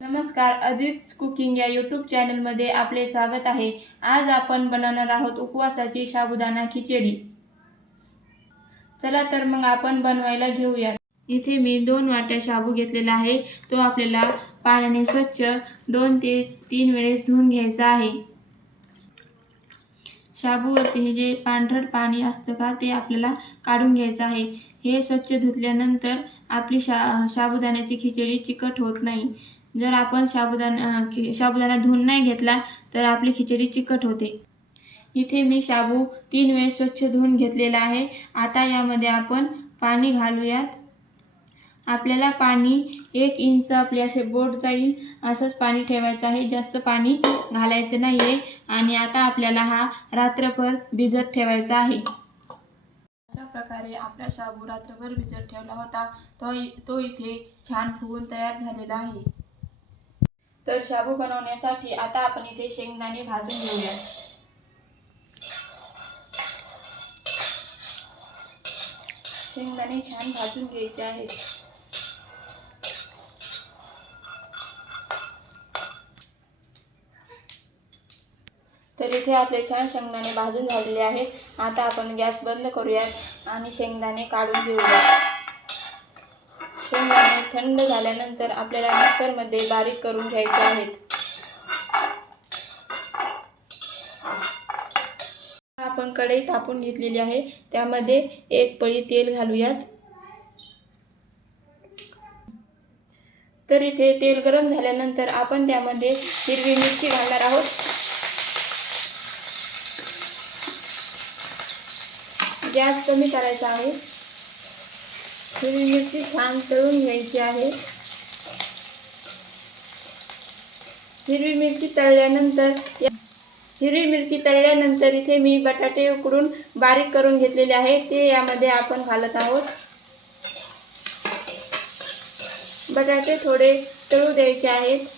नमस्कार, अदित्स कुकिंग या यूट्यूब चॅनलमध्ये आपले स्वागत आहे। आज आपण बनवणार आहोत उपवासाची साबुदाणा खिचडी। चला तर मग आपण बनवायला घेऊया। इथे मी 2 वाट्या शाबू घेतलेला आहे। तो आपल्याला पाण्याने स्वच्छ 2 ते 3 वेळेस धुवून घ्यायचा आहे। शाबूवरती हे जे पांढरट पाणी असतं का ते आपल्याला काढून घ्यायचं आहे। हे स्वच्छ धुतल्यानंतर आपली साबुदाण्याची खिचडी चिकट होत नाही। जर आपण साबुदाणा धुवून नाही घेतला तर आपली खिचडी चिकट होते। इथे मी शाबू 3 वेळेस स्वच्छ धुवून घेतलेला आहे। आता यामध्ये आपण पाणी घालूयात। आपल्याला पाणी 1 इंच आपले असे बोट जाईल असंच पाणी ठेवायचं आहे, जास्त पाणी घालायचं नाहीये। आणि आता आपल्याला हा रात्रभर भिजत ठेवायचा आहे। अशा प्रकारे आपला शाबू रात्रभर भिजत ठेवला होता, तो इथे छान फुगून तयार झालेला आहे। तर शाबू बनवण्यासाठी आता आपण इथे शेंगदाणे भाजून घेऊया। शेंगदाणे छान भाजून घ्यायचे आहेत। तर इथे आपले छान शेंगदाणे भाजून झालेले आहेत। आता आपण गॅस बंद करूयात आणि शेंगदाणे काढून घेऊया। शेंगदाणे थंड झाल्यानंतर आपल्याला मिक्सरमध्ये बारीक करून घ्यायचे आहेत। आपण कढई तापवून घेतलेली आहे, त्यामध्ये 1 पळी तेल घालूयात। तर इथे तेल गरम झाल्यानंतर आपण त्यामध्ये हिरवी मिरची घालणार आहोत। गॅस कमी करायचा आहे। हिरवी मिरची छान तळून घ्यायची आहे। हिरवी मिरची तळल्यानंतर इथे मी बटाटे उकडून बारीक करून घेतलेले आहे, ते यामध्ये आपण घालत आहोत। बटाटे थोडे तळू द्यायचे आहेत।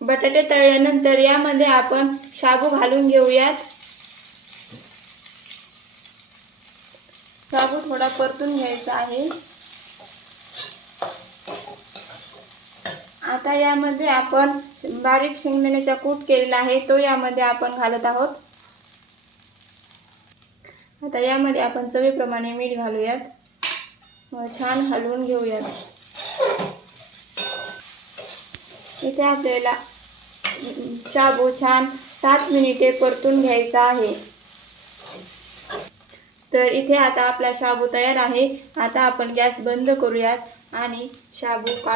बटाटे तळल्यानंतर यामध्ये आपण शाबू घालून घेऊयात। शाबू थोडा परतून घ्यायचा आहे। आता यामध्ये आपण बारीक शेंगदाण्याचा कूट केलेला आहे, तो यामध्ये आपण घालत आहोत। आता यामध्ये आपण चवीप्रमाणे मीठ घालूयात व छान हलवून घेऊयात। इथे आपल्याला शाबू छान 7 मिनिटे परतून घ्यायचा आहे। तर इथे आता आपला शाबू तयार आहे। आता आपण गॅस बंद करूयात आणि शाबू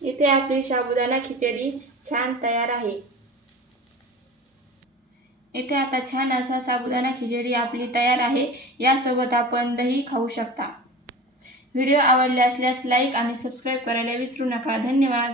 इथे आपली साबुदाणा खिचडी छान तयार आहे। इथे आता छान असा साबुदाणा खिचडी आपली तयार आहे। यासोबत आपण दही खाऊ शकता। व्हिडिओ आवडले असल्यास लाईक आणि सबस्क्राईब करायला विसरू नका। धन्यवाद।